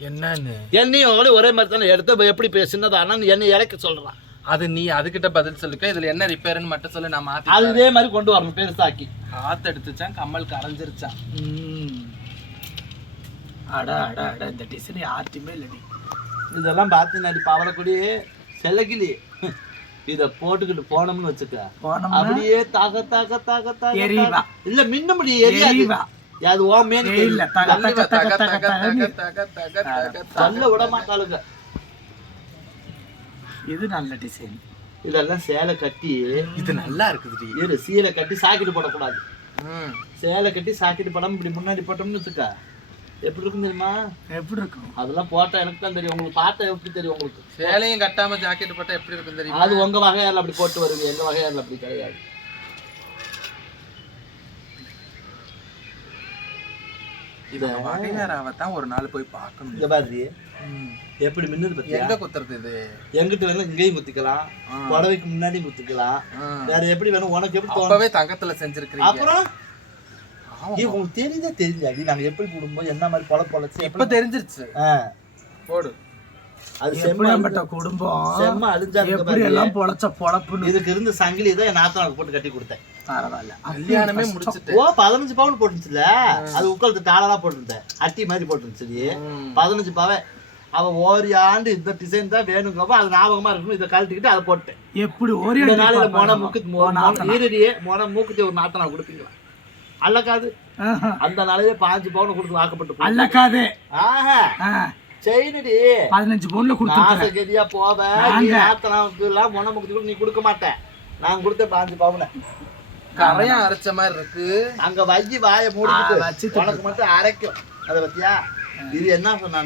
A: என்னன்னு?
F: என்னையும் அவளே ஒரே மாதிரி தானே. எடுத்து எப்படி பேசினதானா என்னை இறக்க சொல்றான்.
A: அது நீ அதுகிட்ட பதில் சொல்லிக்க இதுல என்ன ரிப்பேர்னு மட்டும் சொல்லி நான் மாத்தி
F: அது இதே மாதிரி கொண்டு வரணும் பெருசாக்கி.
A: காத்து எடுத்துச்சான் கம்மல் கரைஞ்சிருச்சான்.
B: அடா அடா அடா இந்த டிசைன் யார்ட்டுமே இல்லடி
F: இதெல்லாம் பார்த்து பவளக்குடி செல்லக்கிளி இத போட்டுக்கிட்டு போனோம்னு வச்சுக்க.
B: போனோம்னா?
F: அப்படியே தக தக தக தக
B: எரிவா.
F: இல்ல மின்ன முடியும் எரியாது.
B: எரிவா.
F: அது ஓ மேனி
B: இல்ல
F: தள்ள விட மாட்டாளுங்க
B: இது நல்ல டிசைன்
F: இதெல்லாம் சேலை கட்டி
A: இது நல்லா இருக்குதுடி
F: இரு சீலை கட்டி சாக்கிட்டு போடக்கூடாது. சேலை கட்டி சாக்கிட்டு போடாம இப்படி முன்னாடி போட்டோம்னு வச்சுக்க எப்படி இருக்கும் தெரியுமா
B: எப்படி இருக்கும்
F: அதெல்லாம் போட்டா எனக்கு தான் தெரியும் உங்களுக்கு பார்த்தா எப்படி தெரியும் உங்களுக்கு
A: சேலையும் கட்டாம ஜாக்கெட் போட்டா எப்படி இருக்கும் தெரியுமா
F: அது உங்க வகையால அப்படி போட்டு வருது எங்க வகையால அப்படி கிடையாது
A: இவங்க வகையறாவை தான் ஒரு நாள் போய் பார்க்கணும்.
F: இங்க பாரு
A: ம்.
F: எப்படி மின்னது பத்தியா?
A: எங்க குத்துறது இது?
F: எங்கிட்ட வேணா இங்கேயும் குத்திக்கலாம். புடவைக்கு முன்னாடி குத்திக்கலாம். வேற எப்படி வேணும்? உனக்கு எப்படி
A: அப்பவே தங்கத்துல செஞ்சிருக்கிறீங்க.
F: அப்புறம்? உங்களுக்கு தெரியுதா தெரிஞ்சாடி. நாங்க எப்படி போடும்போது என்ன மாதிரி பொல பொழச்சு
A: இப்ப தெரிஞ்சிருச்சு. போடு.
F: அது செம்ம
B: எப்படியாப்பட்ட குடும்பம்?
F: செம்ம அழிஞ்சா
B: எப்படி எல்லாம் பொழைச்ச பொழப்புன்னு.
F: இதுக்கு இருந்து சங்கிலி தான் என் நாத்தனாருக்கு போட்டு கட்டி கொடுத்தேன்.
B: பரவாயில்ல.
A: கல்யாணமே முடிச்சிட்டு.
F: ஓ பதினஞ்சு பவுன் போட்டுச்சுல அது உட்காந்து டாலரா போட்டுருந்தேன். அட்டி மாதிரி போட்டுருந்துச்சு பதினஞ்சு பவன் அவன் ஓரி ஆண்டு இந்த டிசைன் தான் வேணுங்கிறப்ப அது ஞாபகமா இருக்கணும். இதை கழட்டிக்கிட்டு அதை போட்டேன்
B: எப்படி
F: நாளையில மோன மூக்கு ஈரடியே மோன மூக்குத்தி ஒரு நாத்தனா கொடுப்பீங்களா? அல்லக்காது. அந்த நாளையில பாஞ்சு பவுன் கொடுத்து வாக்கப்பட்டு.
B: அல்லக்காது.
F: ஆஹா. செயினடி
B: பதினஞ்சு பொண்ணுல கொடுத்துருக்கேன்
F: நாசகதியா போவ நீ நாத்தனாவுக்கு எல்லாம் மொன நீ கொடுக்க மாட்டேன். நான் கொடுத்த பாஞ்சு பவுன.
A: கரையான் அரைச்ச மாதிரி இருக்கு.
F: அங்க வைகி வாயை மூடிட்டு உனக்கு மட்டும் அரைக்கும். அதை பத்தியா? இது என்ன சொன்னா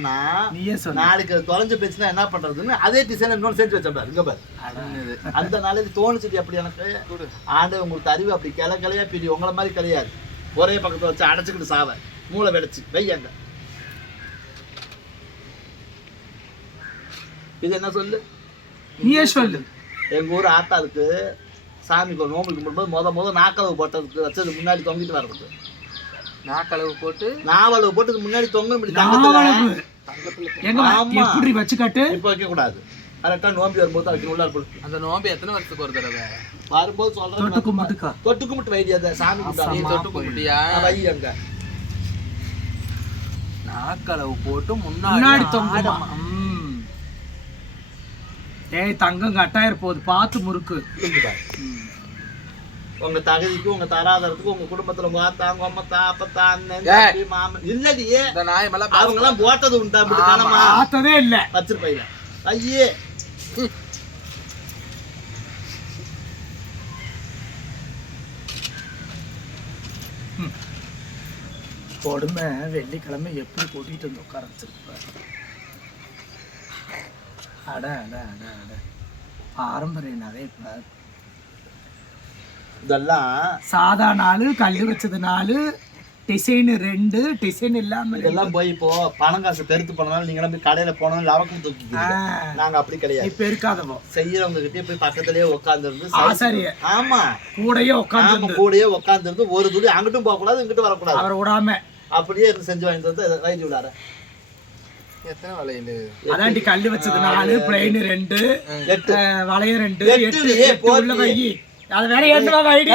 F: நாளைக்கு அது தொலைஞ்சு போச்சுன்னா என்ன பண்றதுன்னு அதே டிசைன் இன்னொன்று செஞ்சு வச்சேன் பாரு. இங்க பாரு. அந்த நாளைக்கு தோணுச்சுடி அப்படி எனக்கு. ஆண்டு உங்களுக்கு அறிவு அப்படி கிளை கிளையா பிரி. உங்களை மாதிரி கிடையாது ஒரே பக்கத்துல வச்சு அடைச்சுக்கிட்டு சாவ. மூளை வெடிச்சு. வையங்க இது என்ன சொல்லு?
B: நீயே சொல்லு.
F: எங்க ஊர் ஆத்தாளுக்கு சாமிக்கு நோம்பு கும்பிடும்போது முத முத நாக்களவு போட்டதுக்கு வச்சது முன்னாடி தொங்கிட்டு வர்றது
A: நாக்களவு போட்டு
F: நாவளவு போட்டதுக்கு முன்னாடி தொங்க இப்படி தங்கத்துல.
B: நாவளவு. எங்க
F: ஆமா.
B: எப்படி வச்சு காட்டு
F: இப்ப வைக்க கூடாது கரெக்டா நோம்பி வரும்போது அதுக்கு உள்ள இருக்கும்
A: அந்த நோம்பு எத்தனை வருஷத்துக்கு ஒரு தடவை?
F: வரும்போது
B: தொட்டு
F: சொல்றேன்
B: கும்பிட்டுக்கா
F: தொட்டு கும்பிட்டு. சாமி
A: தொட்டு கும்பிட்டியா
F: வை அங்க.
A: நாக்களவு போட்டு
B: முன்னாடி
A: முன்னாடி
B: தொங்குமா.
A: ஆடமா.
B: ம். ஏய் தங்கம் கட்டாயிர போகுது. பார்த்து முறுக்கு.
F: உங்க தகுதிக்கு உங்க தராதரத்துக்கு உங்க குடும்பத்துல உங்க ஆத்தா உங்க அம்மா தா அப்பத்தா அண்ணன் மாமன் இல்லடியே அவங்க எல்லாம் போட்டது உண்டா
B: பார்த்ததே இல்ல.
F: வச்சிருப்பையில. ஐயே.
B: கொடுமை வெள்ளிக்கிழமை எப்படி கூட்டிட்டு வந்து உட்கார அட அட அட அட. பாரம்பரிய நகை இப்ப
F: இதெல்லாம்
B: சாதா நாலு கல் வச்சது நாலு டிசைன் ரெண்டு டிசைன் இல்லாம.
F: இதெல்லாம் போய் இப்போ பணம் காசு பெருத்து போனதால நீங்க போய் கடையில போனோம் லவக்கம்
B: ஆ,
F: நாங்க அப்படி கிடையாது.
B: இப்ப இருக்காதவோ.
F: செய்யறவங்க கிட்டே போய் பக்கத்துலயே உட்கார்ந்து இருந்து
B: ஆசாரிய
F: ஆமா.
B: கூடயே உட்காந்து
F: ஆமா கூடயே உட்கார்ந்து இருந்து ஒரு துளி அங்கிட்டும் போக கூடாது இங்கிட்டும் வரக்கூடாது.
B: அவர் விடாம.
F: அப்படியே செஞ்சு வாங்கி வந்து வயிற்று விடாரு
A: எத்தனை வளையலு
B: அதாண்டி கல் வச்சது நாலு பிளைன் ரெண்டு
F: எட்டு.
B: அஹ், வளைய ரெண்டு
F: எட்டு
B: எட்டு உள்ள வை அது வேற ஏத்துவா வைடி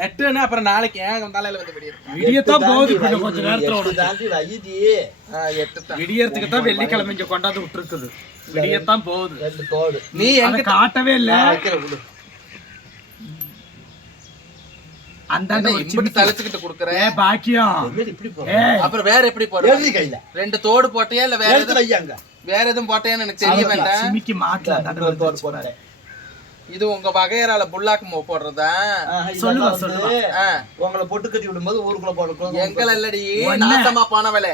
A: எட்டுன்னா அப்புறம் நாளைக்கு ஏன் தலையில வந்து விடியும்
B: விடியத்தான் போகுது
F: தாண்டி
B: இன்னும் கொஞ்ச
F: வைடி,
B: நேரத்துல
F: எட்டு
B: உனக்கு.
F: தாண்டி வைடி
A: எட்டு தான்.
B: விடியறதுக்கு தான் வெள்ளிக்கிழமை இங்க கொண்டாந்து விட்டுருக்குது. விடியத்தான் போகுது.
F: ரெண்டு தோடு
A: நீ எங்க
B: காட்டவே இல்ல
F: நான் வைக்கிற விடு
B: அந்தாண்ட ஒரு
A: இப்படி. தலைச்சுக்கிட்டு குடுக்குற?
B: ஏ பாக்கியம்
A: அப்புறம் வேற எப்படி போடுற
F: எழுதி கையில.
A: ரெண்டு தோடு போட்டியா இல்ல வேற எதுவும் வேற எதுவும் போட்டியான்னு எனக்கு தெரிய வேண்டாம்.
B: சிமிக்கி மாட்டல அந்தாண்ட
F: இன்னொரு
B: வந்து
F: தோடு போட்டேன்.
A: இது உங்க வகையறால புல்லாக்கு மோ போடுறதா.
F: வந்து
A: ஆ.
F: உங்களை பொட்டு கட்டி விடும்போது ஊருக்குள்ள போடக்கூடாது
A: எங்கள் இல்லடி. நாசமா போனவளே.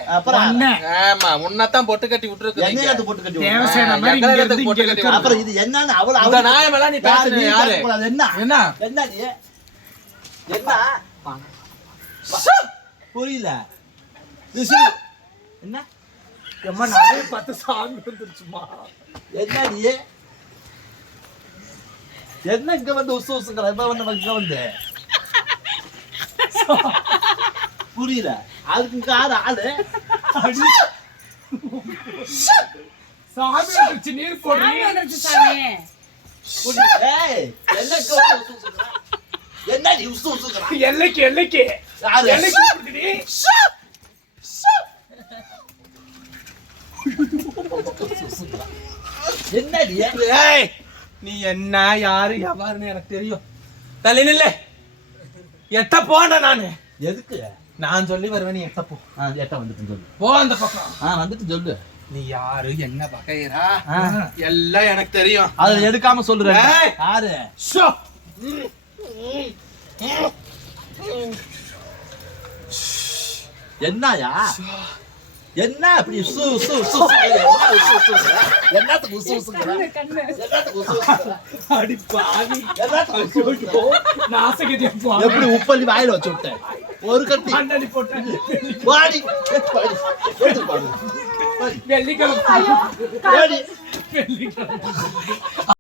A: ஆமா உன்னதான் பொட்டு கட்டி விட்டுருக்கு
F: அந்த பொட்டு கட்டி விடணும்?
B: தேவசேன மாதிரி இங்க இருந்து இங்க
A: போட்டு
B: இருக்கு
F: அப்புறம் இது என்னன்னு அவள
A: நாயமெல்லாம் நீ
F: யாரு
A: பேசுற
F: நீ
A: யாரு.
F: என்ன?
A: என்ன?
F: என்ன நீ? என்ன? புரியல. என்ன?
B: எம்மா நிறைய பார்த்து சாமி வந்துருச்சுமா.
F: என்ன நீ என்ன இங்க வந்து உசு உசுங்கிற இப்ப வந்து இங்க வந்து. புரியல. அதுக்கு இங்க ஆறு ஆளு.
B: சாமி வந்துருச்சு நீர் போடுறீ
E: சாமி வந்துருச்சு சாமி.
F: புரியல. ஏய், என்ன என்ன நீ உசு உசுங்கிற?
B: எல்லைக்கு எல்லைக்கு.
F: யாரு?
B: எல்லைக்கு கூப்பிடுடி.
F: என்ன நீ
A: ஏய் நீ என்ன யாரு எவ்வாறுன்னு எனக்கு தெரியும். தள்ளி நில்ல. எட்ட போன நானு.
F: எதுக்கு?
A: நான் சொல்லி வருவேன் நீ எட்ட போ.
F: ஆ எட்ட வந்துட்டு சொல்லு.
A: போ அந்த பக்கம்.
F: ஆ வந்துட்டு சொல்லு.
A: நீ யாரு என்ன வகையரா எல்லாம் எனக்கு தெரியும்.
F: அதுல எடுக்காம சொல்லுறேன்.
A: ஏய்.
F: யாரு?
A: ஷோ.
F: என்னயா என்ன அப்படி உசு உசு உசு, என்ன? என்னத்துக்கு? என்னத்துக்கு?
B: அடி பாவி
F: என்னத்துக்கு எப்படி வாயில வச்சு விட்டேன் ஒரு கட்டி
B: பாண்டடி போட்டேன்
F: வாடி வாடி எடுத்து பாரு
B: வெள்ளிக்கிழமை
F: வாடி
B: வெள்ளிக்கிழமை